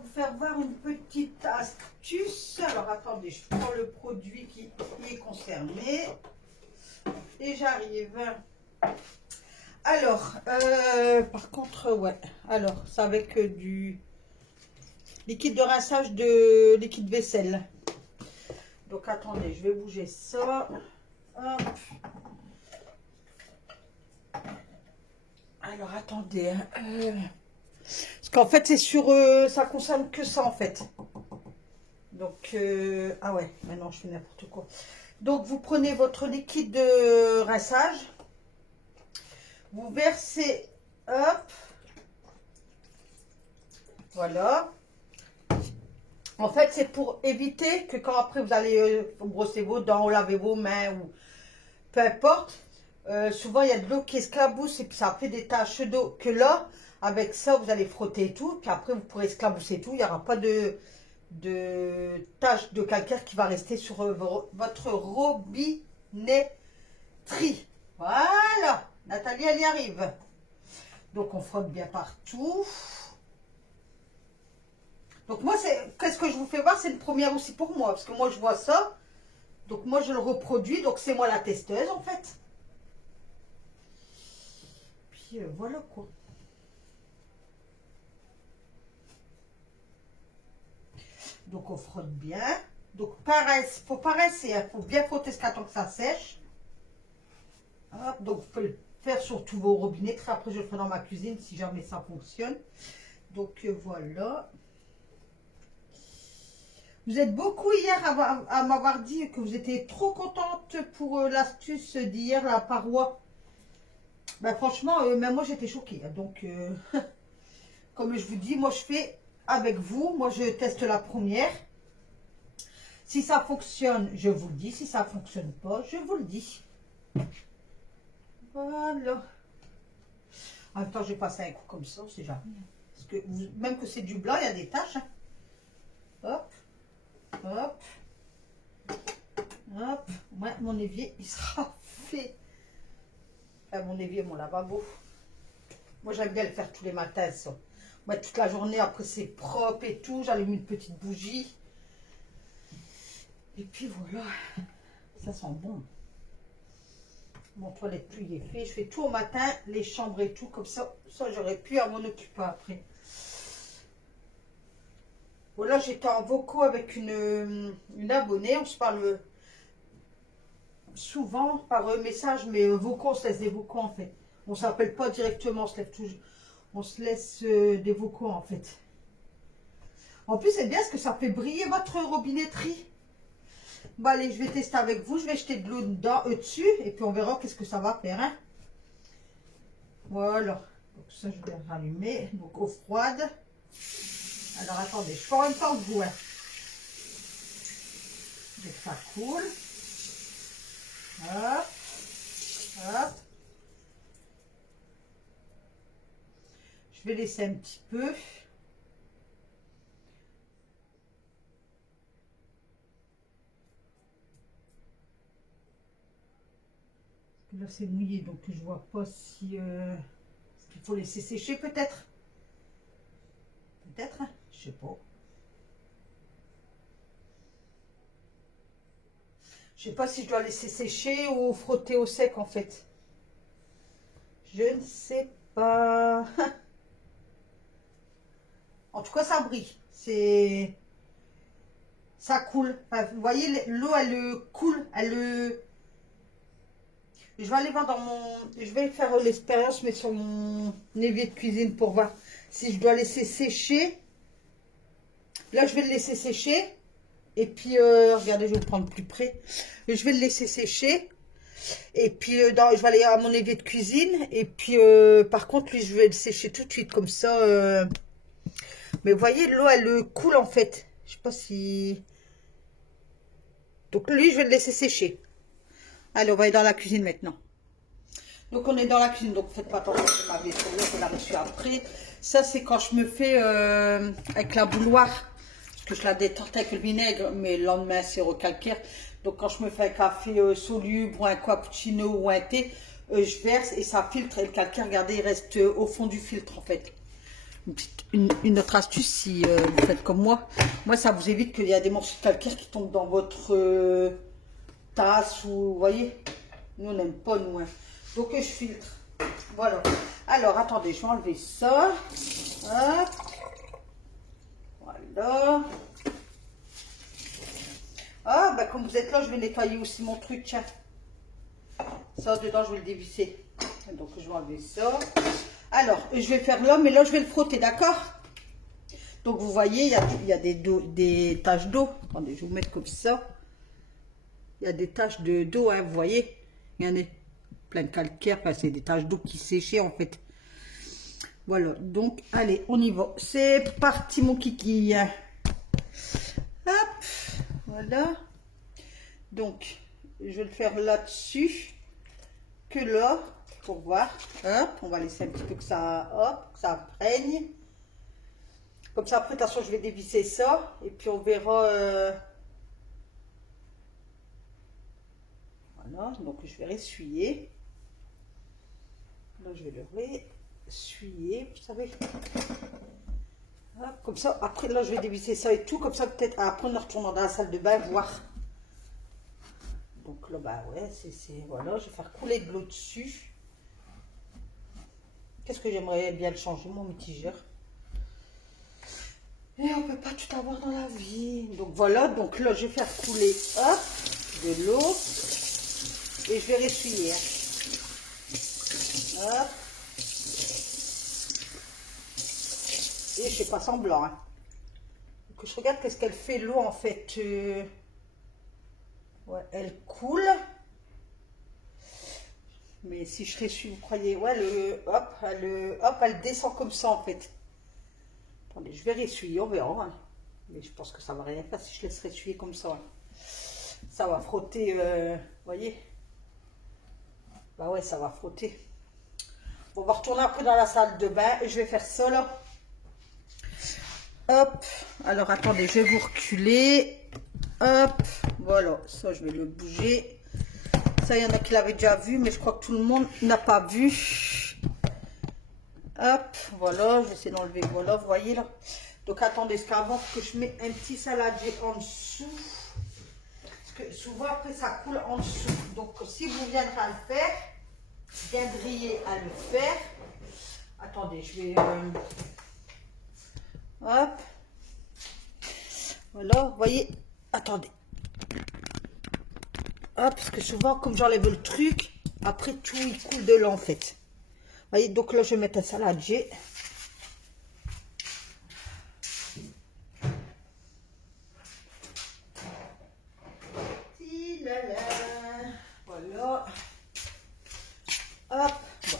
vous faire voir une petite astuce. Alors attendez, je prends le produit qui est concerné et j'arrive. Alors, par contre, ouais. Alors, c'est avec du liquide de rinçage de liquide vaisselle. Donc attendez, je vais bouger ça. Hop. Alors attendez, parce qu'en fait c'est sur, ça concerne que ça en fait. Donc ah ouais, maintenant je fais n'importe quoi. Donc vous prenez votre liquide de rinçage, vous versez, hop, voilà. En fait c'est pour éviter que quand après vous allez brosser vos dents ou laver vos mains ou peu importe. Souvent il y a de l'eau qui esclabousse et puis ça fait des taches d'eau, que là avec ça vous allez frotter et tout, puis après vous pourrez esclabousser et tout, il n'y aura pas de taches de calcaire qui va rester sur votre robinetterie. Voilà, Nathalie elle y arrive. Donc on frotte bien partout. Donc moi qu'est-ce que je vous fais voir, c'est une première aussi pour moi, parce que moi je vois ça, donc moi je le reproduis, donc c'est moi la testeuse en fait. Voilà quoi. Donc on frotte bien. Donc pareil, faut pas rincer, il faut bien frotter jusqu'à temps que ça sèche. Hop, donc vous pouvez le faire sur tous vos robinets. Après je le ferai dans ma cuisine si jamais ça fonctionne. Donc voilà. Vous êtes beaucoup hier à m'avoir dit que vous étiez trop contente pour l'astuce d'hier, la paroi. Ben franchement, même moi j'étais choquée. Donc, comme je vous dis, moi je fais avec vous. Moi je teste la première. Si ça fonctionne, je vous le dis. Si ça ne fonctionne pas, je vous le dis. Voilà. En même temps, je vais passer un coup comme ça, c'est jamais. Parce que même que c'est du blanc, il y a des taches. Hein. Hop, hop, hop. Ouais, mon évier, il sera fait. Enfin, mon évier, mon lavabo. Moi, j'aime bien le faire tous les matins, ça. Moi, toute la journée, après, c'est propre et tout. J'allume une petite bougie. Et puis, voilà. Ça sent bon. Mon toilette, tout, il est fait. Je fais tout au matin, les chambres et tout. Comme ça, j'aurais pu à m'en occuper après. Voilà, j'étais en vocaux avec une abonnée. On se parle souvent par message, mais vocaux, on se laisse des vocaux en fait. On ne s'appelle pas directement, on se laisse des vocaux en fait. En plus, c'est bien parce que ça fait briller votre robinetterie. Bon, allez, je vais tester avec vous. Je vais jeter de l'eau dedans, dessus, et puis on verra qu'est-ce que ça va faire. Hein. Voilà. Donc ça, je vais rallumer. Donc eau froide. Alors attendez, je fais en même temps que vous. Hein. Donc ça coule. Hop, hop. Je vais laisser un petit peu. Là c'est mouillé donc je vois pas si il faut laisser sécher peut-être. Peut-être, hein, je sais pas. Je sais pas si je dois laisser sécher ou frotter au sec en fait. Je ne sais pas. En tout cas, ça brille. Ça coule. Enfin, vous voyez, l'eau, elle coule. Je vais aller voir dans mon... Je vais faire l'expérience, mais sur mon évier de cuisine pour voir si je dois laisser sécher. Là, je vais le laisser sécher. Et puis, regardez, je vais vous prendre plus près. Je vais le laisser sécher. Et puis, je vais aller à mon évier de cuisine. Et puis, par contre, lui, je vais le sécher tout de suite, comme ça. Mais vous voyez, l'eau, elle coule, en fait. Je sais pas si... Donc, lui, je vais le laisser sécher. Allez, on va aller dans la cuisine maintenant. Donc, on est dans la cuisine. Donc, faites pas attention à ma vaisselle. Je la reçue après. Ça, c'est quand je me fais avec la bouilloire. Que je la détente avec le vinaigre, mais le lendemain c'est recalcaire. Donc quand je me fais un café soluble ou un cappuccino ou un thé, je verse et ça filtre et le calcaire, regardez, il reste au fond du filtre en fait. une autre astuce si vous faites comme moi. Moi, ça vous évite qu'il y a des morceaux de calcaire qui tombent dans votre tasse ou, vous voyez. Nous, on n'aime pas, nous. Hein. Donc, je filtre. Voilà. Alors, attendez, je vais enlever ça. Hop. Voilà. Ah, bah, comme vous êtes là, je vais nettoyer aussi mon truc. Tiens. Ça, dedans, je vais le dévisser. Donc, je vais enlever ça. Alors, je vais faire là, mais là, je vais le frotter, d'accord? Donc, vous voyez, il y a des taches d'eau. Attendez, je vais vous mettre comme ça. Il y a des taches d'eau, hein, vous voyez? Il y en a plein de calcaire. Enfin, c'est des taches d'eau qui séchaient, en fait. Voilà, donc, allez, on y va. C'est parti, mon kiki. Hop, voilà. Donc, je vais le faire là-dessus. Que là, pour voir. Hop, on va laisser un petit peu que ça, hop, que ça imprègne. Comme ça, après, de toute façon, je vais dévisser ça. Et puis, on verra. Voilà, donc je vais ressuyer. Là, je vais le ressuyer, vous savez. Hop, comme ça, après, là, je vais dévisser ça et tout. Comme ça, peut-être, après, on retourne dans la salle de bain, voir. Donc là, bah ouais, voilà, je vais faire couler de l'eau dessus. Qu'est-ce que j'aimerais bien le changer, mon mitigeur. Et on ne peut pas tout avoir dans la vie. Donc voilà, donc là, je vais faire couler, hop, de l'eau. Et je vais ressuyer. Hop. Et je fais pas semblant. Hein. Donc je regarde qu'est-ce qu'elle fait l'eau en fait. Ouais, elle coule. Mais si je ressuie, vous croyez, ouais, hop, elle descend comme ça en fait. Attendez, je vais ressuyer, on verra. Hein. Mais je pense que ça va rien faire si je laisse ressuyer comme ça. Hein. Ça va frotter, vous voyez. Bah ouais, ça va frotter. On va retourner après dans la salle de bain et je vais faire ça là. Hop, alors attendez, je vais vous reculer. Hop, voilà, ça je vais le bouger. Ça, il y en a qui l'avaient déjà vu, mais je crois que tout le monde n'a pas vu. Hop, voilà, je vais essayer d'enlever, voilà, vous voyez là. Donc attendez, parce qu'avant que je mets un petit saladier en dessous. Parce que souvent après ça coule en dessous. Donc si vous viendrez à le faire, viendriez à le faire. Attendez, je vais... hop. Voilà, vous voyez. Attendez. Hop, parce que souvent, comme j'enlève le truc, après tout, il coule de là en fait. Vous voyez, donc là, je vais mettre un saladier. Voilà. Hop,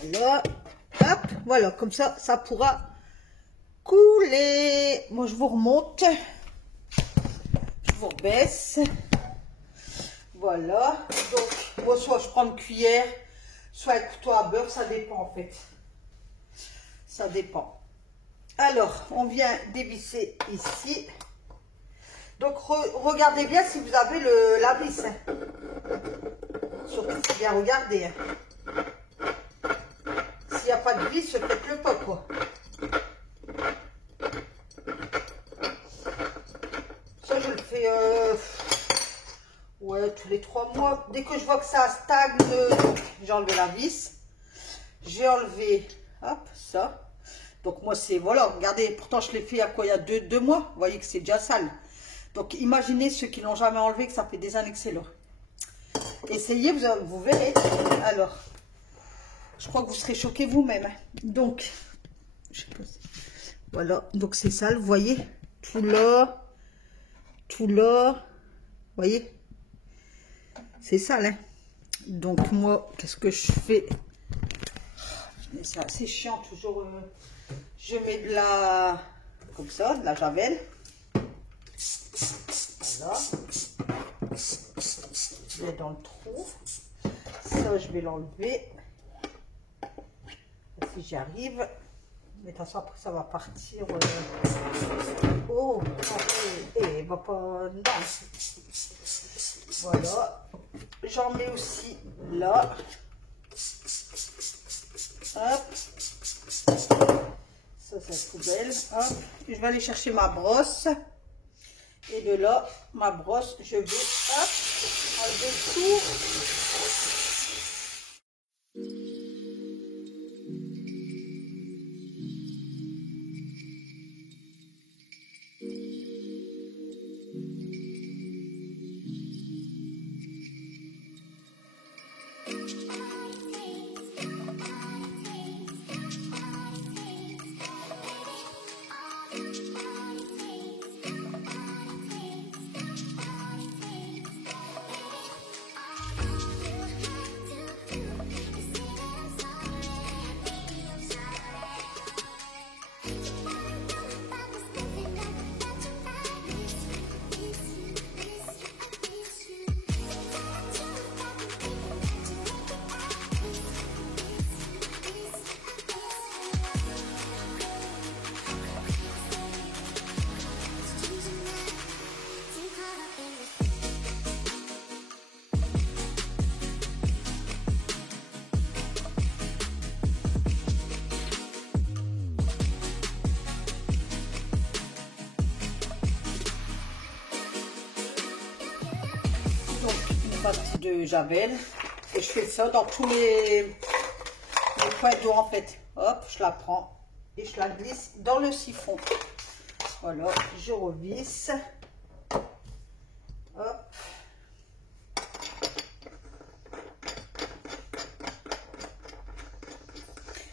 voilà. Hop, voilà, comme ça, ça pourra couler. Moi, je vous remonte. Je vous rebaisse. Voilà. Donc, moi, soit je prends une cuillère, soit un couteau à beurre, ça dépend en fait. Ça dépend. Alors, on vient dévisser ici. Donc, regardez bien si vous avez la vis. Hein. Surtout, il faut bien regarder. Hein. S'il n'y a pas de vis, faites-le pas, quoi. Ça, je le fais ouais, tous les 3 mois. Dès que je vois que ça stagne, j'ai enlevé la vis. J'ai enlevé, hop, ça. Donc, moi, c'est, voilà, regardez, pourtant, je l'ai fait il y a quoi, il y a 2 mois. Vous voyez que c'est déjà sale. Donc, imaginez ceux qui l'ont jamais enlevé, que ça fait des années que c'est là. Essayez, vous verrez. Alors, je crois que vous serez choqués vous-même. Hein. Donc, je sais pas si... voilà, donc c'est sale, vous voyez. Tout là, vous voyez. C'est sale, hein. Donc, moi, qu'est-ce que je fais? C'est assez chiant, toujours. Je mets de la... comme ça, de la javel. Voilà. Je mets dans le trou. Ça, je vais l'enlever. Si j'y arrive. Mais de toute façon, après, ça va partir. Oh, il va pas dedans. Voilà. J'en mets aussi là. Hop. Ça, c'est la poubelle. Hop. Je vais aller chercher ma brosse. Et de là, ma brosse, je vais hop, enlever tout. Partie de javel et je fais ça dans tous les coins d'eau en fait. Hop, je la prends et je la glisse dans le siphon. Voilà, je revisse. Hop.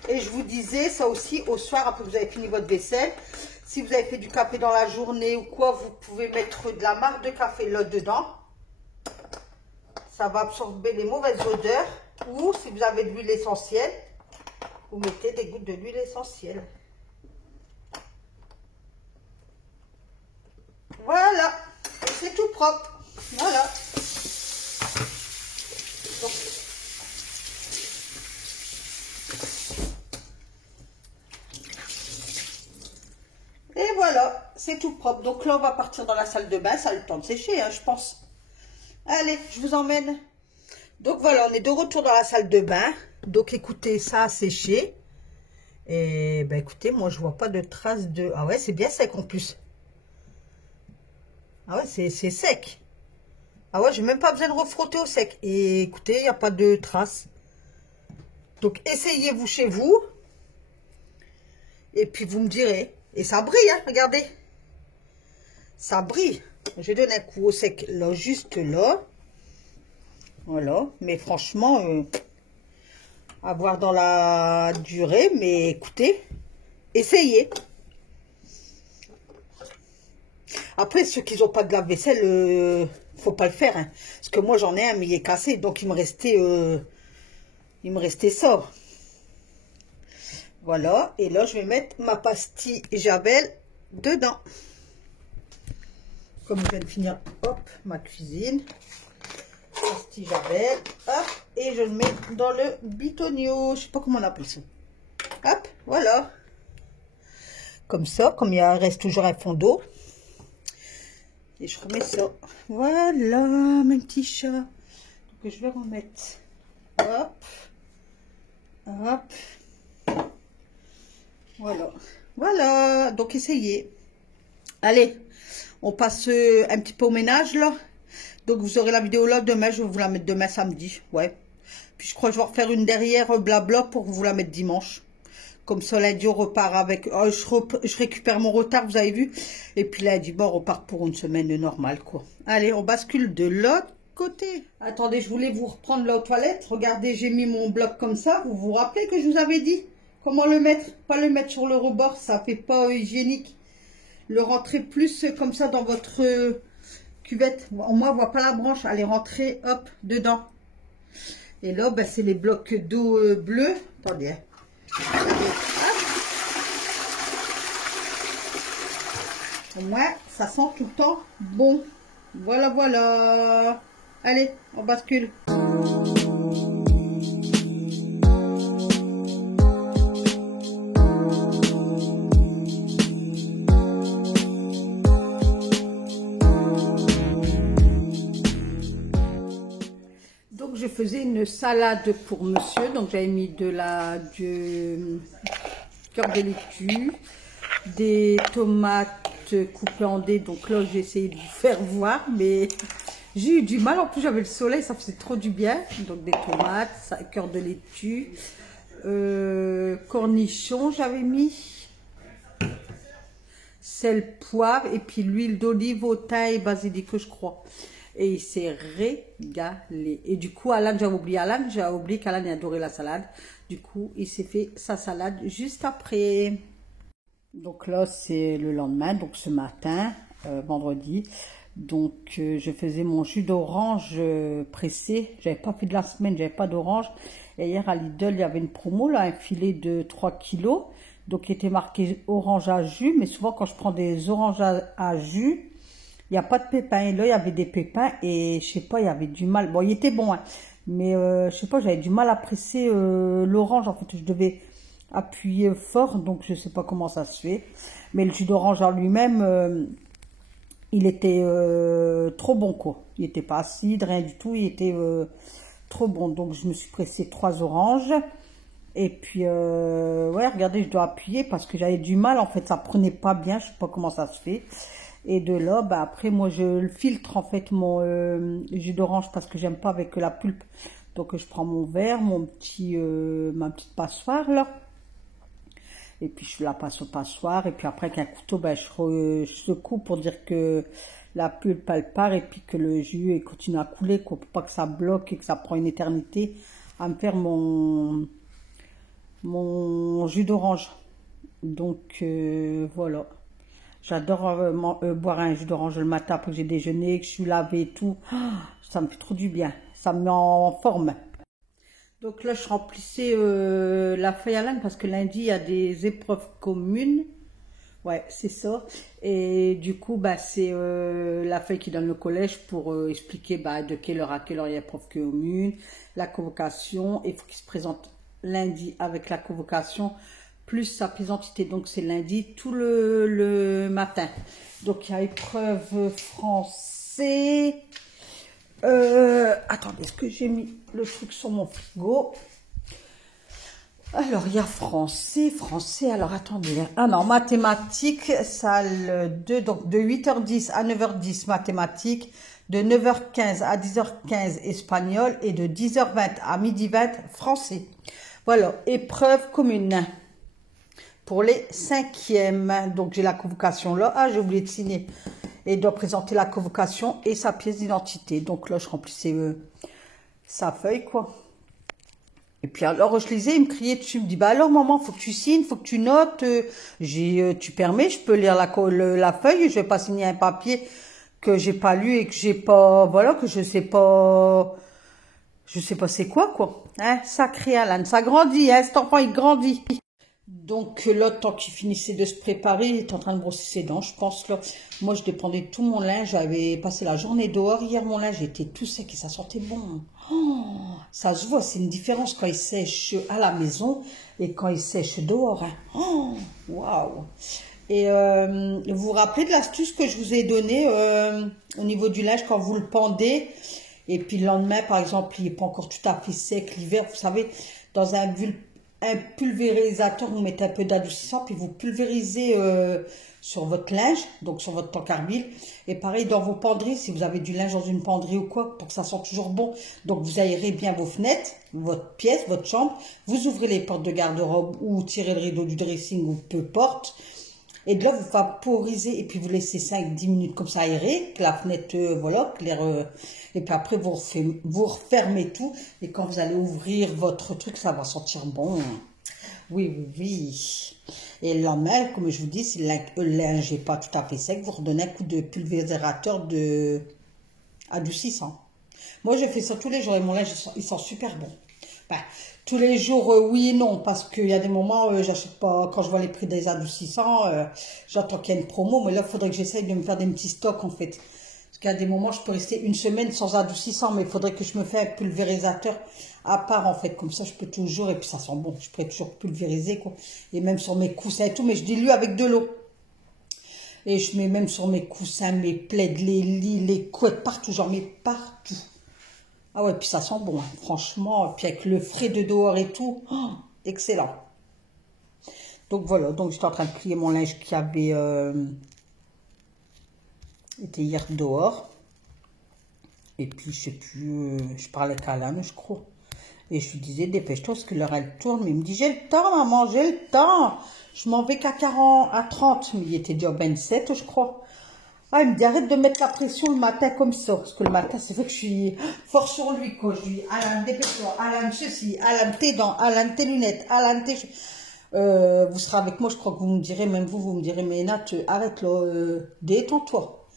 Et je vous disais ça aussi au soir après que vous avez fini votre vaisselle. Si vous avez fait du café dans la journée ou quoi, vous pouvez mettre de la marque de café là dedans. Ça va absorber les mauvaises odeurs. Ou si vous avez de l'huile essentielle, vous mettez des gouttes de l'huile essentielle. Voilà. C'est tout propre. Voilà. Donc, et voilà, c'est tout propre. Donc là, on va partir dans la salle de bain. Ça a le temps de sécher, hein, je pense. Allez, je vous emmène. Donc voilà, on est de retour dans la salle de bain. Donc écoutez, ça a séché. Et ben écoutez, moi je vois pas de traces de... Ah ouais, c'est bien sec en plus. Ah ouais, c'est sec. Ah ouais, j'ai même pas besoin de refrotter au sec. Et écoutez, il n'y a pas de traces. Donc essayez-vous chez vous. Et puis vous me direz. Et ça brille, hein, regardez. Ça brille. Je donne un coup au sec là, juste là. Voilà. Mais franchement, à voir dans la durée. Mais écoutez, essayez. Après, ceux qui n'ont pas de lave-vaisselle, faut pas le faire. Hein. Parce que moi, j'en ai un, mais il est cassé. Donc, il me restait ça. Voilà. Et là, je vais mettre ma pastille Javel dedans. Comme je viens de finir, hop, ma cuisine. Pastille Javel, hop, et je le mets dans le bitonio. Je sais pas comment on appelle ça. Hop, voilà. Comme ça, comme il reste toujours un fond d'eau. Et je remets ça. Voilà, mes petits chats. Donc je vais remettre. Hop. Hop. Voilà. Voilà. Donc essayez. Allez. On passe un petit peu au ménage là. Donc vous aurez la vidéo là demain. Je vais vous la mettre demain samedi. Ouais. Puis je crois que je vais refaire une derrière blabla pour vous la mettre dimanche. Comme ça lundi on repart avec... Oh, je récupère mon retard, vous avez vu. Et puis lundi bon, on repart pour une semaine normale quoi. Allez, on bascule de l'autre côté. Attendez, je voulais vous reprendre là aux toilettes. Regardez, j'ai mis mon bloc comme ça. Vous vous rappelez que je vous avais dit comment le mettre? Pas le mettre sur le rebord, ça fait pas hygiénique. Le rentrer plus comme ça dans votre cuvette. Moi, on voit pas la branche. Allez, rentrer, hop, dedans. Et là, ben, c'est les blocs d'eau bleus. Attendez. Hein. Allez, hop. Au moins, ça sent tout le temps bon. Voilà, voilà. Allez, on bascule. Je faisais une salade pour monsieur, donc j'avais mis cœur de laitue, des tomates coupées en dés. Donc là, j'ai essayé de vous faire voir, mais j'ai eu du mal. En plus, j'avais le soleil, ça faisait trop du bien. Donc des tomates, cœur de laitue, cornichons, j'avais mis, sel, poivre, et puis l'huile d'olive au thym et basilic, je crois. Et il s'est régalé. Et du coup, Alan, j'avais oublié qu'Alan adorait la salade. Du coup, il s'est fait sa salade juste après. Donc là, c'est le lendemain, donc ce matin, vendredi. Donc, je faisais mon jus d'orange pressé. J'avais pas fait de la semaine, j'avais pas d'orange. Et hier, à Lidl, il y avait une promo, là, un filet de 3 kilos. Donc, il était marqué orange à jus. Mais souvent, quand je prends des oranges à jus, il n'y a pas de pépins. Et là, il y avait des pépins et je sais pas, il y avait du mal. Bon, il était bon, hein, mais je sais pas, j'avais du mal à presser l'orange. En fait, je devais appuyer fort, donc je sais pas comment ça se fait. Mais le jus d'orange en lui-même, il était trop bon, quoi. Il était pas acide, rien du tout. Il était trop bon. Donc, je me suis pressé 3 oranges. Et puis, ouais, regardez, je dois appuyer parce que j'avais du mal. En fait, ça prenait pas bien. Je sais pas comment ça se fait. Et de là, bah après, moi, je le filtre, en fait, mon jus d'orange parce que j'aime pas avec la pulpe. Donc, je prends mon verre, ma petite passoire, là. Et puis, je la passe au passoire. Et puis, après, avec un couteau, bah, je secoue pour dire que la pulpe, elle part. Et puis, que le jus il continue à couler, quoi, pour pas que ça bloque et que ça prend une éternité à me faire mon jus d'orange. Donc, voilà. J'adore boire un jus d'orange le matin après que j'ai déjeuné, que je suis lavée et tout. Ah, ça me fait trop du bien. Ça me met en forme. Donc là, je remplissais la feuille à laine parce que lundi, il y a des épreuves communes. Ouais, c'est ça. Et du coup, bah, c'est la feuille qui donne le collège pour expliquer bah, de quelle heure à quelle heure il y a épreuve commune, la convocation. Il faut qu'il se présente lundi avec la convocation plus sa pièce d'identité. Donc, c'est lundi tout le matin. Donc, il y a épreuve français. Attendez, est-ce que j'ai mis le truc sur mon frigo? Alors, il y a français, alors attendez. Ah non, mathématiques, salle 2, donc de 8h10 à 9h10, mathématiques, de 9h15 à 10h15, espagnol, et de 10h20 à 12h20, français. Voilà, épreuve commune pour les 5e. Donc, j'ai la convocation là. Ah, j'ai oublié de signer. Et il doit présenter la convocation et sa pièce d'identité. Donc là, je remplissais sa feuille, quoi. Et puis alors, je lisais, il me criait dessus, il me dit, bah alors maman, faut que tu signes, faut que tu notes. Tu permets, je peux lire la feuille, je vais pas signer un papier que j'ai pas lu et que j'ai pas, voilà, que je sais pas c'est quoi, Hein, sacré Alan, ça grandit, hein, cet enfant, il grandit. Donc l'autre, tant qu'il finissait de se préparer, il est en train de brosser ses dents, je pense. Là. Moi, je dépendais de tout mon linge. J'avais passé la journée dehors. Hier, mon linge était tout sec et ça sentait bon. Oh, ça se voit, c'est une différence quand il sèche à la maison et quand il sèche dehors. Hein. Oh, waouh. Et vous vous rappelez de l'astuce que je vous ai donnée au niveau du linge quand vous le pendez et puis le lendemain, par exemple, il n'est pas encore tout à fait sec l'hiver. Vous savez, dans un pulvérisateur, vous mettez un peu d'adoucissant, puis vous pulvérisez sur votre linge, donc sur votre tank à huile. Et pareil, dans vos penderies, si vous avez du linge dans une penderie ou quoi, pour que ça sente toujours bon. Donc, vous aérez bien vos fenêtres, votre pièce, votre chambre. Vous ouvrez les portes de garde-robe ou tirez le rideau du dressing ou peu importe. Et de là, vous vaporisez et puis vous laissez 5-10 minutes comme ça aérer, que la fenêtre, voilà, que l'air... et puis après, vous refermez tout. Et quand vous allez ouvrir votre truc, ça va sentir bon. Oui, oui, oui. Et le lendemain, comme je vous dis, si le linge n'est pas tout à fait sec, vous redonnez un coup de pulvérisateur adoucissant. Moi, je fais ça tous les jours et mon linge, il sent super bon. Enfin, tous les jours, oui et non, parce qu'il y a des moments, j'achète pas, quand je vois les prix des adoucissants, j'attends qu'il y ait une promo, mais là, il faudrait que j'essaye de me faire des petits stocks, en fait. Parce qu'il y a des moments, je peux rester une semaine sans adoucissant, mais il faudrait que je me fasse un pulvérisateur à part, en fait. Comme ça, je peux toujours, et puis ça sent bon, je pourrais toujours pulvériser, quoi. Et même sur mes coussins et tout, mais je dilue avec de l'eau. Et je mets même sur mes coussins, mes plaids, les lits, les couettes, partout, j'en mets partout. Ah ouais, puis ça sent bon, hein, franchement. Puis avec le frais de dehors et tout, oh, excellent. Donc voilà, donc j'étais en train de plier mon linge qui avait été hier dehors. Et puis, je sais plus, je parlais qu'à Alan, je crois. Et je lui disais, dépêche-toi, parce que l'heure, elle tourne. Mais il me dit, j'ai le temps, maman, j'ai le temps. Je m'en vais qu'à 40, à 30. Mais il était déjà 27, je crois. Ah, il me dit, arrête de mettre la pression le matin comme ça. Parce que le matin, c'est vrai que je suis fort sur lui, quoi. Je lui dis, Alan, dépêche-toi. Alan, ceci. Alan, tes dents. Alan, tes lunettes. Alan, tes... vous serez avec moi, je crois que vous me direz, même vous me direz, mais Nat, arrête là, détends-toi.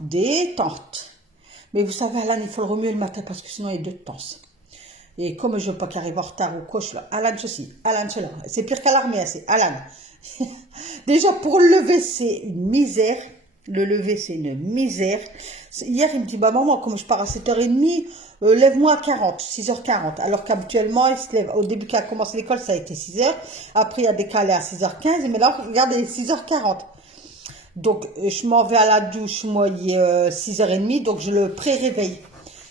Détente. Mais vous savez, Alan, il faut le remuer le matin parce que sinon il est de temps. Et comme je veux pas qu'il arrive en retard ou quoi, je suis là, Alan ceci, Alan cela. C'est pire qu'à l'armée, c'est Alan. Déjà, pour le lever, c'est une misère. Le lever, c'est une misère. Hier, il me dit, bah maman, comme je pars à 7h30, lève-moi à 40, 6h40. Alors qu'habituellement, il se lève. Au début, quand il a commencé l'école, ça a été 6h. Après, il a décalé à 6h15. Mais là, regardez, 6h40. Donc, je m'en vais à la douche, moi, il est 6h30, donc je le pré-réveille.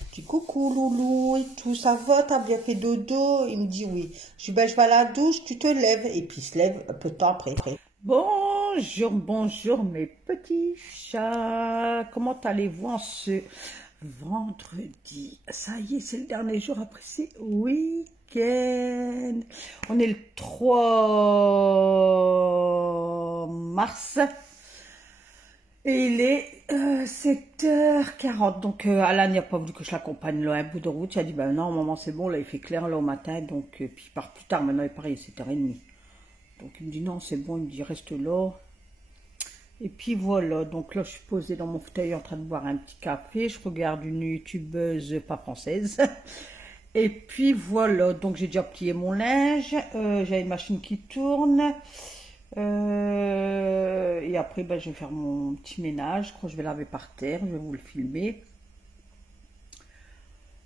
Je dis, coucou, loulou, et tout, ça va, t'as bien fait dodo? Il me dit oui. Je dis, ben, je vais à la douche, tu te lèves. Et puis, il se lève un peu de temps après. Bonjour, bonjour, mes petits chats. Comment allez-vous en ce vendredi? Ça y est, c'est le dernier jour après ce week-end. On est le 3 mars. Et il est 7h40. Donc, Alan n'a pas voulu que je l'accompagne là, un bout de route. Il a dit, ben non, maman, c'est bon, là, il fait clair là au matin. Donc, puis il part plus tard. Maintenant, il part, il est 7h30. Donc, il me dit, non, c'est bon. Il me dit, reste là. Et puis, voilà. Donc, là, je suis posée dans mon fauteuil en train de boire un petit café. Je regarde une youtubeuse pas française. Et puis, voilà. Donc, j'ai déjà plié mon linge. J'ai une machine qui tourne. Et après, ben, je vais faire mon petit ménage. Je crois que je vais laver par terre. Je vais vous le filmer.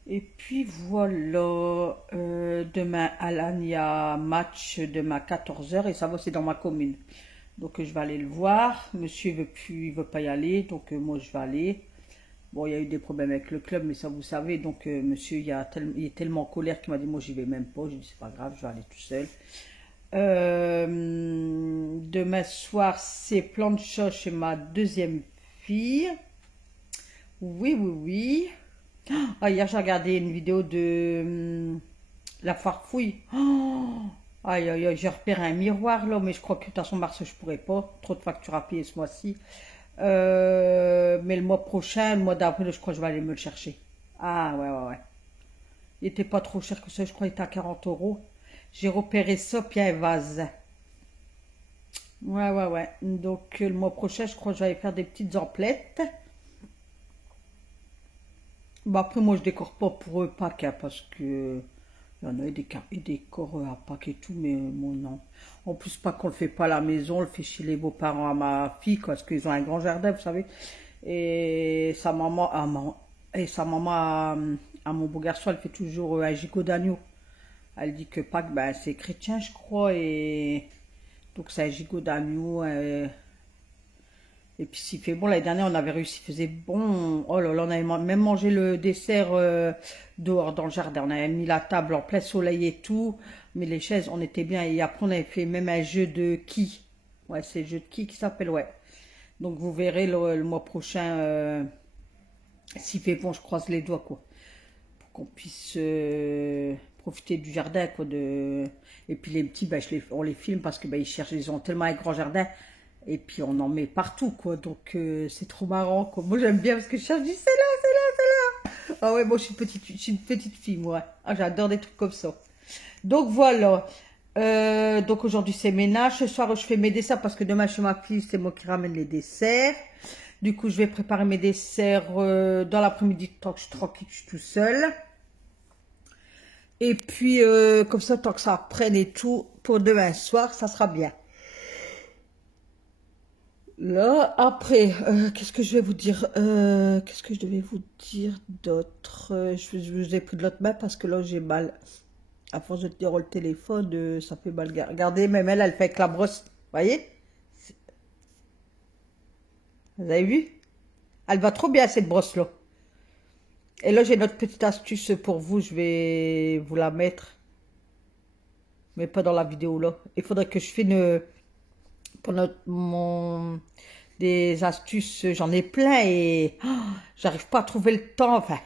Et puis voilà. Demain, Alan, il y a match demain à 14h. Et ça va, c'est dans ma commune. Donc, je vais aller le voir. Monsieur, il veut pas y aller. Donc, moi, je vais aller. Bon, il y a eu des problèmes avec le club, mais ça, vous savez. Donc, monsieur, il est tellement en colère qu'il m'a dit, moi, j'y vais même pas. Je lui ai dit, c'est pas grave, je vais aller tout seul. Demain soir, c'est plan de chat chez ma deuxième fille. Oui, oui, oui. Ah, hier, j'ai regardé une vidéo de la farfouille. Oh, aïe, aïe, aïe, j'ai repéré un miroir là, mais je crois que de toute façon, mars, je pourrais pas. Trop de factures à payer ce mois-ci. Mais le mois prochain, le mois d'avril, je crois que je vais aller me le chercher. Ah, ouais, ouais, ouais. Il était pas trop cher que ça, je crois qu'il était à 40 euros. J'ai repéré ça, puis un vase. Ouais, ouais, ouais. Donc, le mois prochain, je crois que j'allais faire des petites emplettes. Bah, après, moi, je décore pas pour Pâques, hein, parce que il y en a des décors à Pâques et tout, mais moi, non. En plus, pas qu'on le fait pas à la maison, on le fait chez les beaux-parents à ma fille, quoi, parce qu'ils ont un grand jardin, vous savez. Et sa maman, à mon beau garçon, elle fait toujours un gigot d'agneau. Elle dit que Pâques, ben, c'est chrétien, je crois, et donc c'est un gigot d'agneau. Et puis s'il fait bon, l'année dernière, on avait réussi, il faisait bon. Oh là là, on avait même mangé le dessert dehors dans le jardin. On avait mis la table en plein soleil et tout, mais les chaises, on était bien. Et après, on avait fait même un jeu de qui. Ouais, c'est le jeu de qui s'appelle, ouais. Donc vous verrez le mois prochain, s'il fait bon, je croise les doigts, quoi. Pour qu'on puisse profiter du jardin, quoi. Et puis les petits, ben, on les filme parce que ben, ils cherchent, ils ont tellement un grand jardin. Et puis on en met partout, quoi. Donc c'est trop marrant, quoi. Moi j'aime bien parce que je cherche, je dis c'est là, c'est là, c'est là. Ah ouais, moi je suis une petite fille, moi. Ah, j'adore des trucs comme ça. Donc voilà. Donc aujourd'hui c'est ménage. Ce soir je fais mes desserts parce que demain chez ma fille c'est moi qui ramène les desserts. Du coup je vais préparer mes desserts dans l'après-midi tant que je suis tranquille, je suis tout seul. Et puis comme ça tant que ça prenne et tout pour demain soir ça sera bien. Là, après, qu'est-ce que je vais vous dire? Qu'est-ce que je devais vous dire d'autre? Je vous ai pris de l'autre main parce que là, j'ai mal. À force de tenir le téléphone, ça fait mal. Regardez, même elle fait avec la brosse. Vous voyez? Vous avez vu? Elle va trop bien, cette brosse-là. Et là, j'ai notre petite astuce pour vous. Je vais vous la mettre. mais pas dans la vidéo là. Il faudrait que je filme pour des astuces, j'en ai plein et j'arrive pas à trouver le temps. Enfin,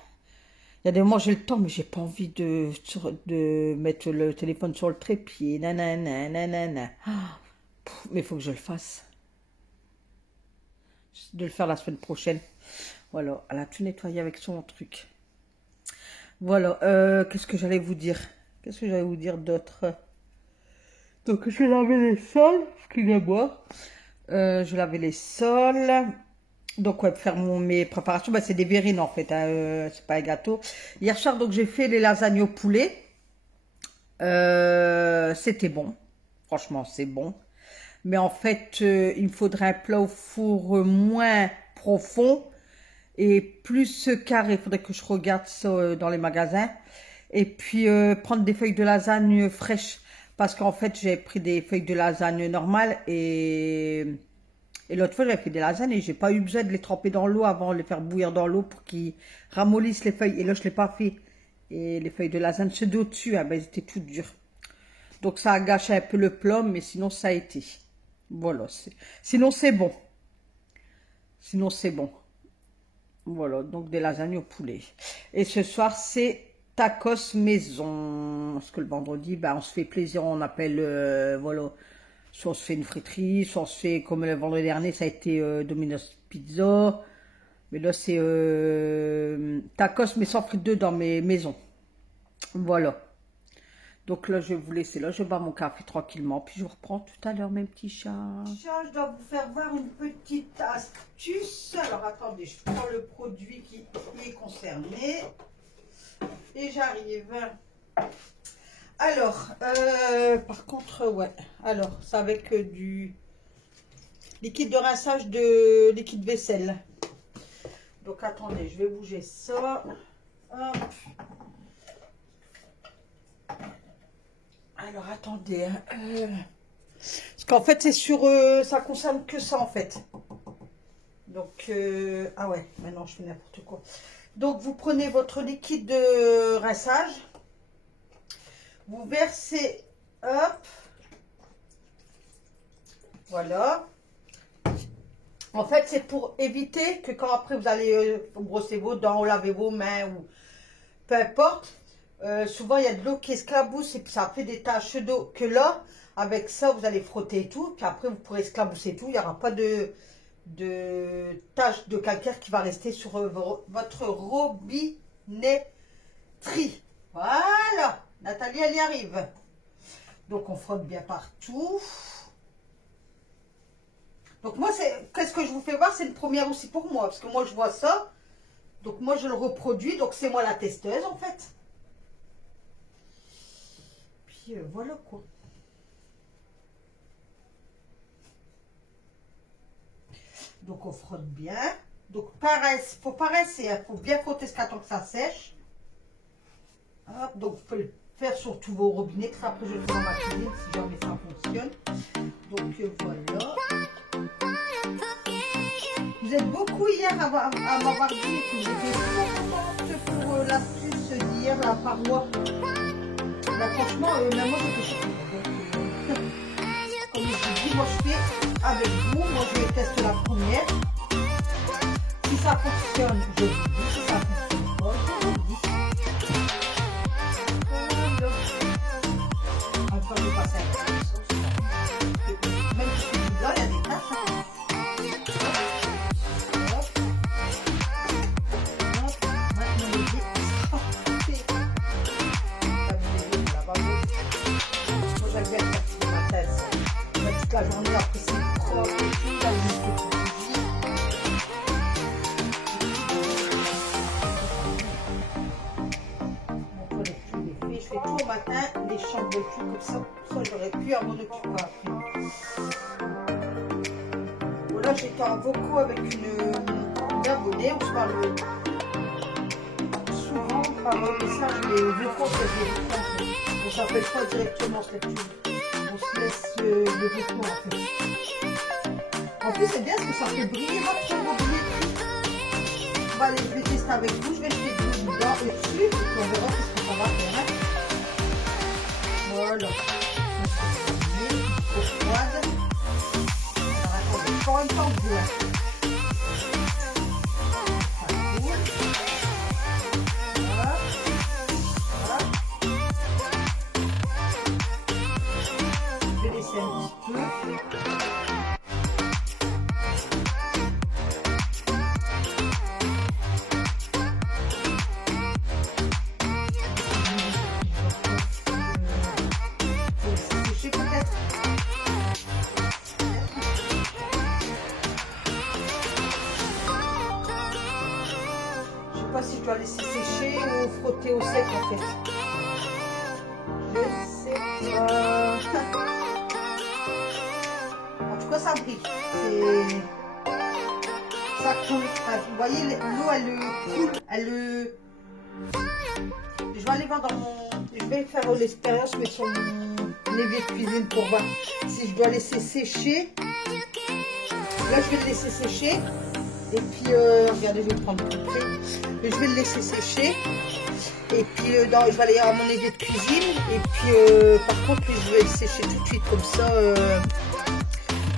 il y a des moments j'ai le temps, mais j'ai pas envie de mettre le téléphone sur le trépied. Nanana, nanana. Mais il faut que je le fasse. De le faire la semaine prochaine. Voilà, elle a tout nettoyé avec son truc. Voilà, qu'est-ce que j'allais vous dire? Qu'est-ce que j'allais vous dire d'autre? Donc, je vais laver les sols, excusez-moi. Je vais laver les sols. Donc, ouais, faire mes préparations. Bah, c'est des verrines, en fait. Hein, c'est pas un gâteau. Hier soir, donc, j'ai fait les lasagnes au poulet. C'était bon. Franchement, c'est bon. Mais en fait, il me faudrait un plat au four moins profond et plus carré. Il faudrait que je regarde ça dans les magasins. Et puis, prendre des feuilles de lasagne fraîches. Parce qu'en fait, j'ai pris des feuilles de lasagne normales et l'autre fois, j'avais fait des lasagnes et j'ai pas eu besoin de les tremper dans l'eau avant de les faire bouillir dans l'eau pour qu'ils ramollissent les feuilles. Et là, je l'ai pas fait. Et les feuilles de lasagne, ceux d'au-dessus, ah ben, elles étaient toutes dures. Donc, ça a gâché un peu le plat, mais sinon, ça a été. Voilà. Sinon, c'est bon. Sinon, c'est bon. Voilà. Donc, des lasagnes au poulet. Et ce soir, c'est tacos maison. Parce que le vendredi, ben, on se fait plaisir. On appelle, voilà. Soit on se fait une friterie, soit on se fait, comme le vendredi dernier, ça a été Domino's Pizza. Mais là, c'est tacos, mais sans frites dedans, mais maison. Voilà. Donc là, je vais vous laisser. Là, je vais boire mon café tranquillement. Puis je vous reprends tout à l'heure, mes petits chats. Je dois vous faire voir une petite astuce. Alors, attendez, je prends le produit qui est concerné. Et j'arrive. Alors, par contre, ouais. Alors, c'est avec du liquide de rinçage de liquide vaisselle. Donc, attendez, je vais bouger ça. Hop. Alors, attendez. Parce qu'en fait, c'est sur... ça concerne que ça, en fait. Donc, ah ouais, maintenant, je fais n'importe quoi. Donc, vous prenez votre liquide de rinçage. Vous versez, hop, voilà. En fait, c'est pour éviter que quand après vous allez brosser vos dents, laver vos mains ou peu importe, souvent il y a de l'eau qui esclabousse et puis ça fait des taches d'eau. Que là, avec ça, vous allez frotter et tout, puis après vous pourrez esclabousser tout. Il n'y aura pas de taches de calcaire qui va rester sur votre robinetterie. Voilà. Nathalie, elle y arrive. Donc, on frotte bien partout. Donc, moi, qu'est-ce que je vous fais voir? C'est une première aussi pour moi. Parce que moi, je vois ça. Donc, moi, je le reproduis. Donc, c'est moi la testeuse, en fait. Puis, voilà, quoi. Donc, on frotte bien. Donc, faut pas rincer. Il faut bien frotter ce temps que ça sèche. Hop, donc, vous pouvez le faire sur tous vos robinets. Après, je le fais dans ma cuisine si jamais ça fonctionne. Donc, voilà. Vous êtes beaucoup hier à m'avoir dit que j'étais contente pour l'astuce d'hier, la paroi. Là, franchement, même moi, j'étais contente. Comme je vous dis, moi, je fais avec vous. Moi, je vais tester la première. Si ça fonctionne, je vous dis. Si ça fonctionne pas, je vous dis. La journée après c'est propre et tout, là je fais tout au matin, les chambres de tout comme ça j'aurais pu m'en occuper après. Voilà, j'étais en vocaux avec une abonnée, on se parle souvent par message, mais vocaux on s'appelle pas directement cette tube. On se laisse le vêtement en fait. En plus c'est bien parce que ça fait briller votre robinetterie. Je vais tester avec vous, je vais jeter de l'eau dedans et dessus, et puis on verra ce que ça va faire. Voilà. froide. Alors attendez, je prends un temps de bois. Si je dois laisser sécher ou frotter au sec en fait. Je sais pas. En tout cas ça brille. Ça coule. Enfin, vous voyez l'eau elle coule. Je vais aller voir dans mon. Je vais faire l'expérience mais sur mon évier de cuisine pour voir si je dois laisser sécher. Là je vais le laisser sécher. Et puis, regardez, je vais prendre tout près. Je vais le laisser sécher. Et puis, je vais aller à mon évier de cuisine. Et puis, par contre, lui, je vais le sécher tout de suite comme ça.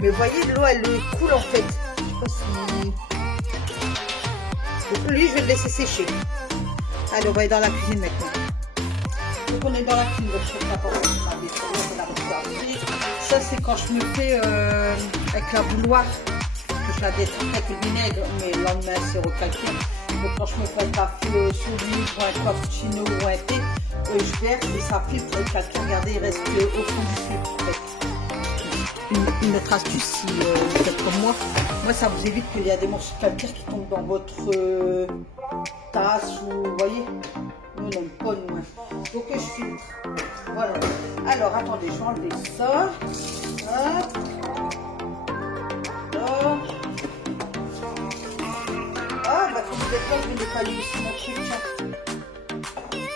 Mais vous voyez, l'eau, elle coule en fait. Je sais pas si... Donc, lui, je vais le laisser sécher. Allez, on va aller dans la cuisine maintenant. Donc, on est dans la cuisine. Ça, c'est quand je me fais avec la bouilloire. Je la détruis avec le vinaigre, mais le lendemain c'est recalqué. Donc quand je me fais un café sous l'huile ou un cappuccino ou un thé, je verse et ça filtre le calcaire. Regardez, il reste au fond du filtre en fait. Une autre astuce si vous faites comme moi, ça vous évite qu'il y a des morceaux de calcaire qui tombent dans votre tasse ou vous voyez, nous n'aime pas nous. Donc je filtre. Voilà. Alors attendez, je vais enlever ça. Hop. Ah, bah comme vous êtes là, je vais décaler aussi mon truc.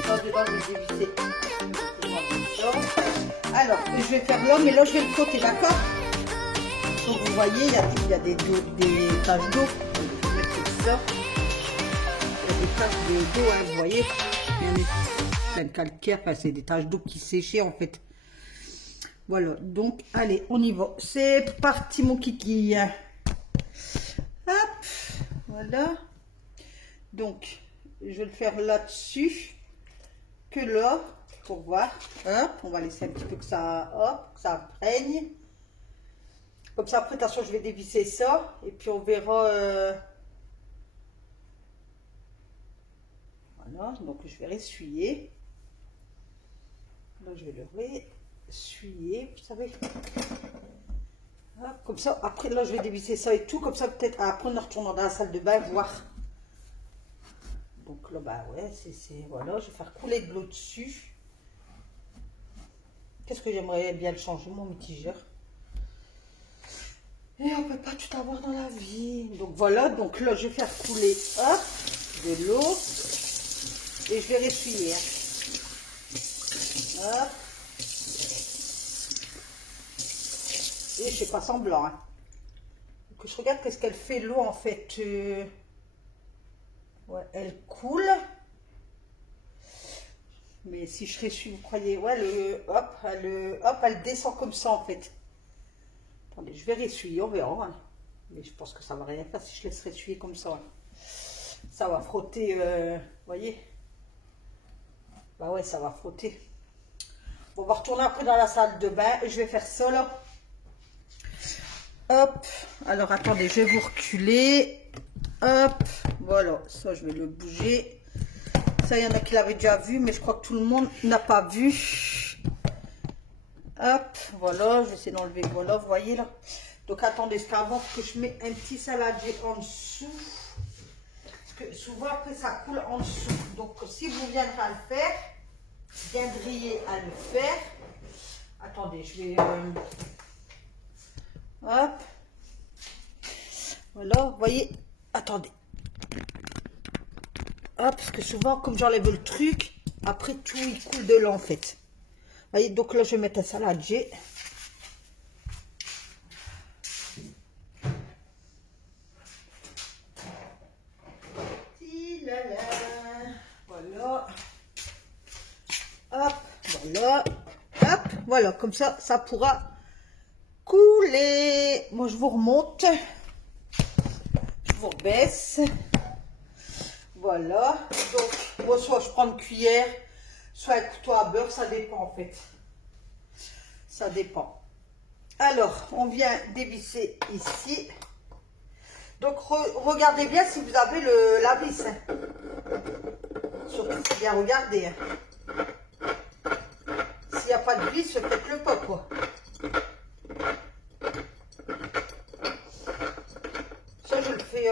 Là, dedans, je vais dévisser. Alors, je vais faire l'homme et là, je vais le frotter, d'accord? Donc, vous voyez, il y a des taches d'eau. Je vais mettre ça. Il y a des taches d'eau, hein, vous voyez. Il y en a plein de calcaire, enfin, c'est des taches d'eau qui séchaient, en fait. Voilà, donc, allez, on y va. C'est parti, mon kiki. Hop, voilà. Donc, je vais le faire là-dessus, que là, pour voir. Hop, on va laisser un petit peu que ça, hop, que ça imprègne. Comme ça, après, attention, je vais dévisser ça, et puis on verra. Voilà, donc je vais ressuyer. Là, je vais le ressuyer, vous savez. Comme ça, après là je vais dévisser ça et tout, comme ça peut-être après on retourne dans la salle de bain voir. Donc là bah ouais, c'est voilà, je vais faire couler de l'eau dessus. Qu'est-ce que j'aimerais bien le changer mon mitigeur. Et on peut pas tout avoir dans la vie. Donc voilà, donc là je vais faire couler hop, de l'eau et je vais ressuyer. Hop. Et je fais pas semblant. Hein. Donc je regarde qu'est-ce qu'elle fait l'eau en fait. Ouais, elle coule. Mais si je ressuie, vous croyez, ouais, hop, elle descend comme ça en fait. Attendez, je vais ressuyer, on verra. Hein. Mais je pense que ça va rien faire si je laisse ressuyer comme ça. Hein. Ça va frotter, vous voyez. Bah ouais, ça va frotter. Bon, on va retourner après dans la salle de bain et je vais faire ça là. Hop, alors attendez, je vais vous reculer. Hop, voilà, ça je vais le bouger. Ça, il y en a qui l'avaient déjà vu, mais je crois que tout le monde n'a pas vu. Hop, voilà, je vais essayer d'enlever, voilà, vous voyez là. Donc attendez, c'est qu'avant que je mets un petit saladier en dessous. Parce que souvent après ça coule en dessous. Donc si vous viendrez à le faire, viendriez à le faire. Attendez, je vais... Hop. Voilà, vous voyez. Attendez. Hop, parce que souvent, comme j'enlève le truc, après tout, il coule de l'eau en fait. Vous voyez, donc là, je vais mettre un saladier. Voilà. Hop, voilà. Hop, voilà. Comme ça, ça pourra couler. Moi, je vous remonte. Je vous rebaisse. Voilà. Donc, moi, soit je prends une cuillère, soit un couteau à beurre. Ça dépend, en fait. Ça dépend. Alors, on vient dévisser ici. Donc, regardez bien si vous avez la vis. Hein. Surtout, bien regarder. Hein. S'il n'y a pas de vis, faites-le pas, quoi. Ça, je le fais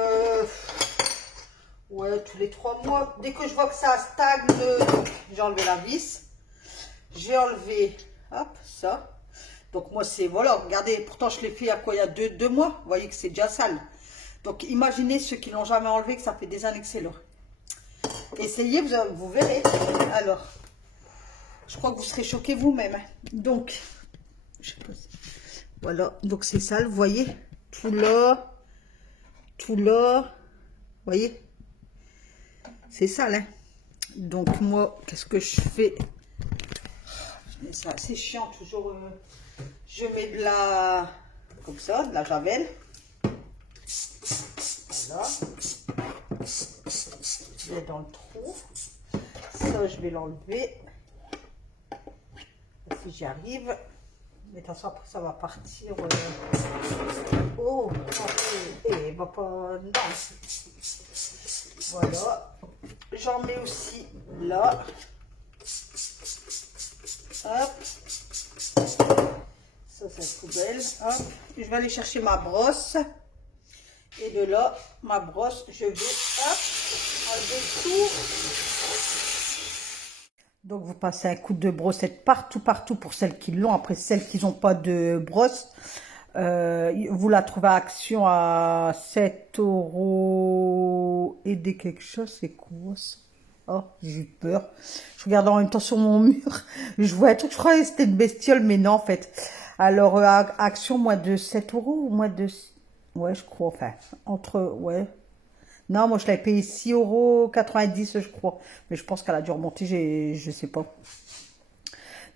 ouais, tous les 3 mois. Dès que je vois que ça stagne, j'ai enlevé la vis. J'ai enlevé, hop, ça. Donc, moi, c'est, voilà, regardez, pourtant, je l'ai fait il y a quoi, il y a 2 mois. Vous voyez que c'est déjà sale. Donc, imaginez ceux qui l'ont jamais enlevé, que ça fait des années que c'est là. Essayez, vous verrez. Alors, je crois que vous serez choqués vous-même. Hein. Donc, je sais pas si... voilà, donc c'est ça, vous voyez, tout là, vous voyez, c'est sale. Hein. Donc moi, qu'est-ce que je fais? C'est chiant toujours. Je mets de la, comme ça, de la javel. Voilà. Je mets dans le trou. Ça, je vais l'enlever. Si j'y arrive. Mais attention, après ça va partir. Oh, et va pas. Non. Voilà. J'en mets aussi là. Hop. Ça, c'est la poubelle. Hop. Je vais aller chercher ma brosse. Et de là, ma brosse, je vais enlever tout. Donc, vous passez un coup de brossette partout pour celles qui l'ont. Après, celles qui n'ont pas de brosse, vous la trouvez à Action à 7 € et des quelque chose. C'est quoi ça? Oh, j'ai eu peur. Je regarde en même temps sur mon mur. Je vois un truc, je croyais que c'était une bestiole, mais non, en fait. Alors, Action, moins de 7 € ou moins de... Ouais, je crois, enfin, entre... Ouais. Non, moi, je l'avais payé 6,90 €, je crois. Mais je pense qu'elle a dû remonter, je sais pas.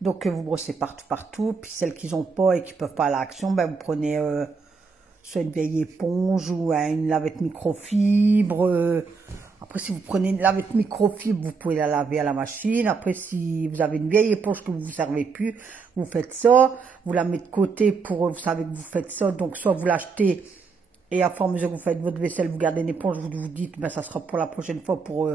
Donc, vous brossez partout. Puis, celles qui n'ont pas et qui peuvent pas à l'Action, ben, vous prenez soit une vieille éponge ou une lavette microfibre. Après, si vous prenez une lavette microfibre, vous pouvez la laver à la machine. Après, si vous avez une vieille éponge que vous ne servez plus, vous faites ça. Vous la mettez de côté pour, vous savez que vous faites ça. Donc, soit vous l'achetez et à fur et à mesure que vous faites votre vaisselle, vous gardez une éponge, vous dites, ben, ça sera pour la prochaine fois pour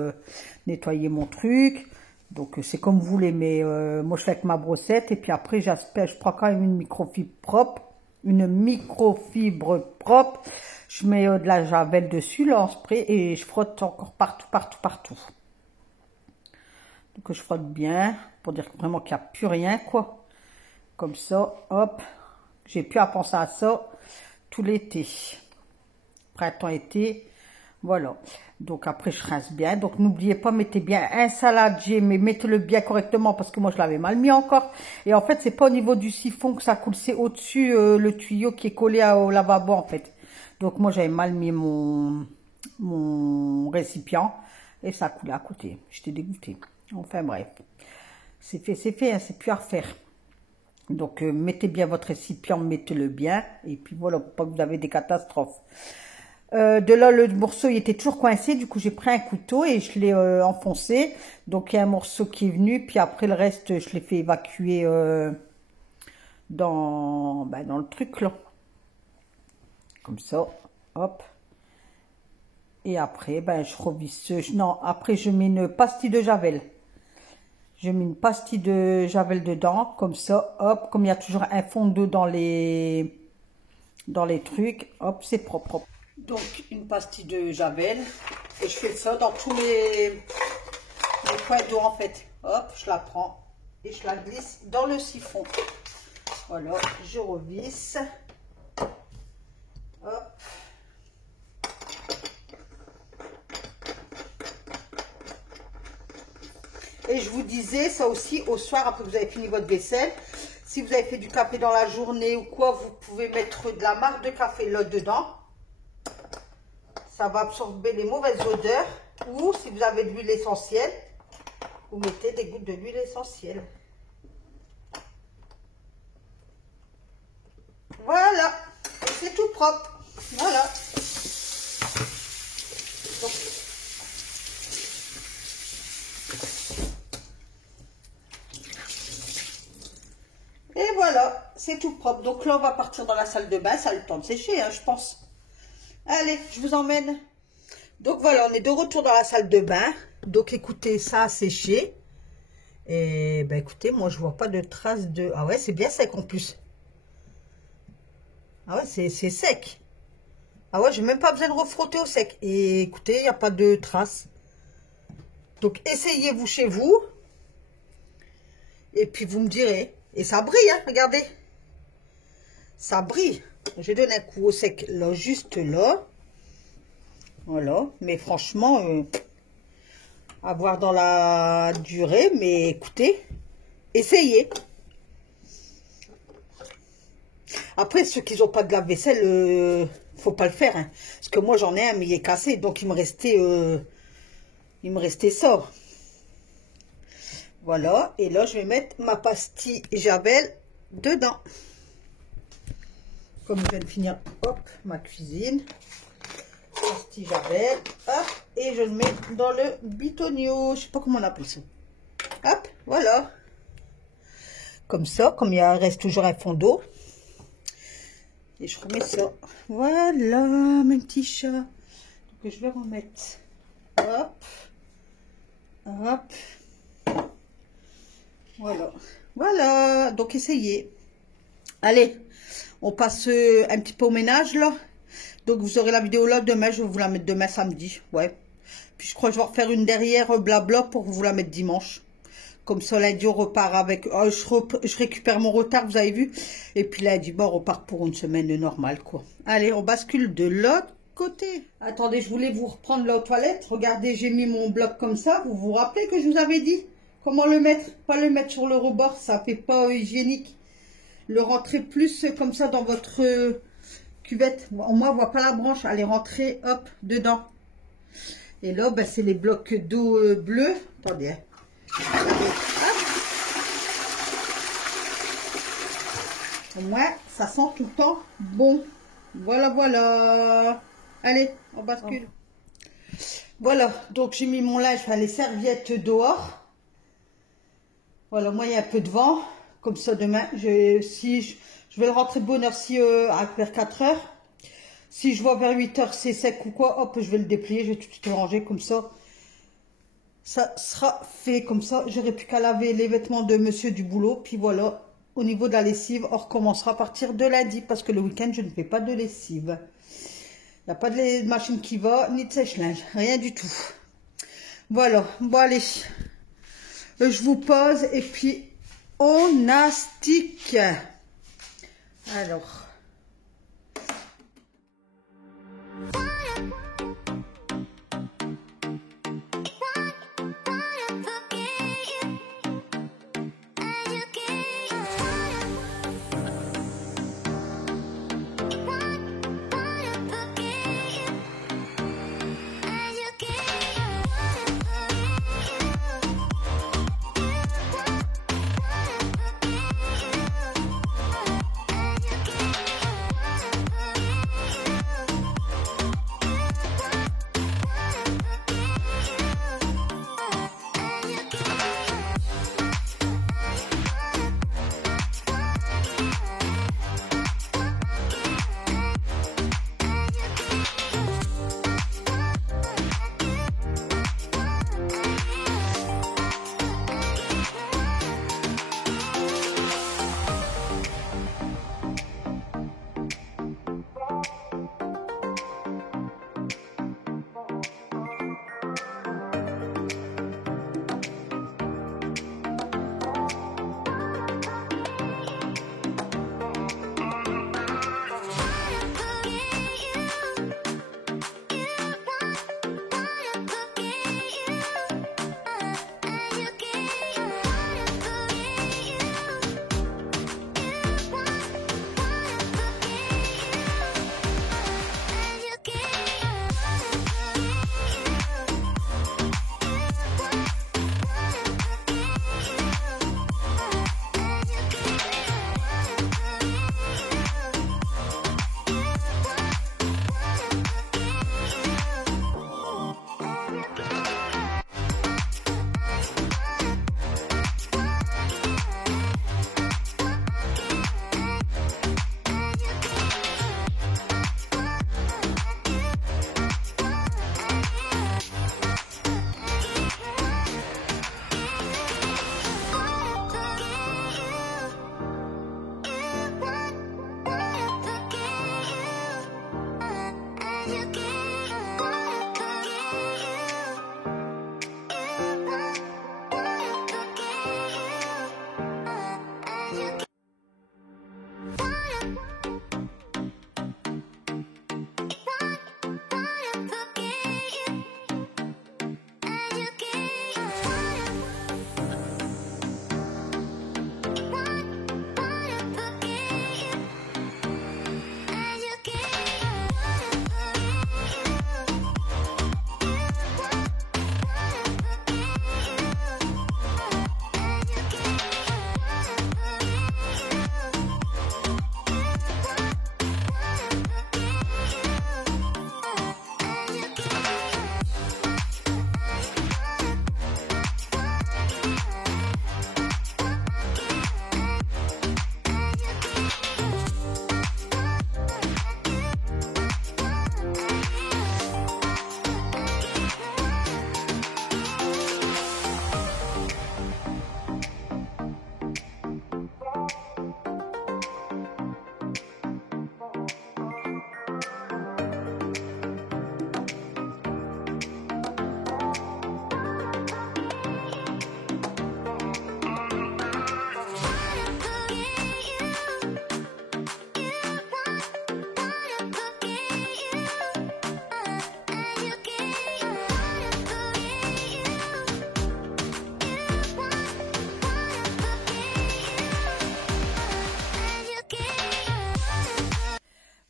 nettoyer mon truc. Donc, c'est comme vous voulez, mais moi, je fais avec ma brossette. Et puis après, j'aspect, je prends quand même une microfibre propre. Je mets de la javel dessus, là, en spray, et je frotte encore partout. Donc, je frotte bien, pour dire vraiment qu'il n'y a plus rien, quoi. Comme ça, hop. J'ai plus à penser à ça tout l'été. Printemps, été, voilà. Donc, après, je rince bien. Donc, n'oubliez pas, mettez bien un saladier, mais mettez-le bien correctement, parce que moi, je l'avais mal mis encore. Et en fait, c'est pas au niveau du siphon que ça coule, c'est au-dessus, le tuyau qui est collé au lavabo, en fait. Donc, moi, j'avais mal mis mon récipient, et ça coulait à côté. J'étais dégoûtée. Enfin, bref. C'est fait, hein, c'est plus à refaire. Donc, mettez bien votre récipient, mettez-le bien, et puis voilà, pour pas que vous avez des catastrophes. De là, le morceau, il était toujours coincé. Du coup, j'ai pris un couteau et je l'ai enfoncé. Donc, il y a un morceau qui est venu. Puis après, le reste, je l'ai fait évacuer dans le truc, là. Comme ça. Hop. Et après, je revisse. Non, après, je mets une pastille de javel. Je mets une pastille de javel dedans. Comme ça. Hop. Comme il y a toujours un fond d'eau dans les trucs. Hop, c'est propre. Donc, une pastille de javel. Et je fais ça dans tous les coins d'eau, en fait. Hop, je la prends et je la glisse dans le siphon. Voilà, je revisse. Hop. Et je vous disais, ça aussi, au soir, après que vous avez fini votre vaisselle, si vous avez fait du café dans la journée ou quoi, vous pouvez mettre de la marque de café là dedans. Ça va absorber les mauvaises odeurs. Ou si vous avez de l'huile essentielle, vous mettez des gouttes de l'huile essentielle. Voilà, c'est tout propre. Voilà. Donc, et voilà, c'est tout propre. Donc là, on va partir dans la salle de bain. Ça a le temps de sécher, hein, je pense. Allez, je vous emmène. Donc voilà, on est de retour dans la salle de bain. Donc écoutez, ça a séché. Et ben écoutez, moi je vois pas de traces de... Ah ouais, c'est bien sec en plus. Ah ouais, c'est sec. Ah ouais, j'ai même pas besoin de refrotter au sec. Et écoutez, il n'y a pas de traces. Donc essayez-vous chez vous. Et puis vous me direz. Et ça brille, hein, regardez. Ça brille. Je donne un coup au sec là, juste là. Voilà. Mais franchement, à voir dans la durée. Mais écoutez, essayez. Après, ceux qui n'ont pas de lave-vaisselle, faut pas le faire. Hein. Parce que moi, j'en ai un, mais il est cassé. Donc, il me restait ça. Voilà. Et là, je vais mettre ma pastille Javel dedans. Comme je viens de finir, hop, ma cuisine. Pastille Javel. Hop. Et je le mets dans le bitonio. Je sais pas comment on appelle ça. Hop, voilà. Comme ça, comme il reste toujours un fond d'eau. Et je remets ça. Voilà, mes petits chats. Donc, je vais remettre. Hop. Hop. Voilà. Voilà. Donc, essayez. Allez, on passe un petit peu au ménage, là. Donc, vous aurez la vidéo là demain. Je vais vous la mettre demain samedi. Ouais. Puis, je crois que je vais refaire une derrière blabla pour vous la mettre dimanche. Comme ça, lundi, on repart avec... Oh, je récupère mon retard, vous avez vu. Et puis lundi, bon, on repart pour une semaine normale, quoi. Allez, on bascule de l'autre côté. Attendez, je voulais vous reprendre là aux toilettes. Regardez, j'ai mis mon bloc comme ça. Vous vous rappelez que je vous avais dit comment le mettre? Pas le mettre sur le rebord, ça fait pas hygiénique. Le rentrer plus comme ça dans votre cuvette. Moi, on voit pas la branche. Allez, rentrer, hop, dedans. Et là, ben, c'est les blocs d'eau bleue. Attendez, hein. Au moins, ça sent tout le temps bon. Voilà, voilà. Allez, on bascule. Oh. Voilà, donc j'ai mis mon linge, enfin les serviettes dehors. Voilà, moi il y a un peu de vent. Comme ça, demain, je vais le rentrer de bonne heure si, vers 4 heures. Si je vois vers 8 heures c'est sec ou quoi, hop, je vais le déplier, je vais tout ranger comme ça. Ça sera fait comme ça. J'aurai plus qu'à laver les vêtements de monsieur du boulot. Puis voilà, au niveau de la lessive, on recommencera à partir de lundi. Parce que le week-end, je ne fais pas de lessive. Il n'y a pas de machine qui va, ni de sèche-linge. Rien du tout. Voilà. Bon, allez. Je vous pose et puis on astique. Alors.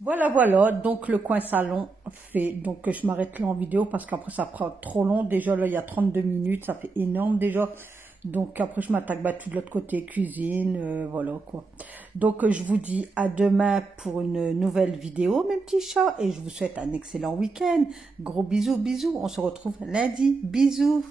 Voilà, voilà, donc le coin salon fait, donc je m'arrête là en vidéo parce qu'après ça prend trop long, déjà là il y a 32 minutes, ça fait énorme déjà, donc après je m'attaque tout de l'autre côté, cuisine, voilà quoi. Donc je vous dis à demain pour une nouvelle vidéo mes petits chats et je vous souhaite un excellent week-end, gros bisous, bisous, on se retrouve lundi, bisous.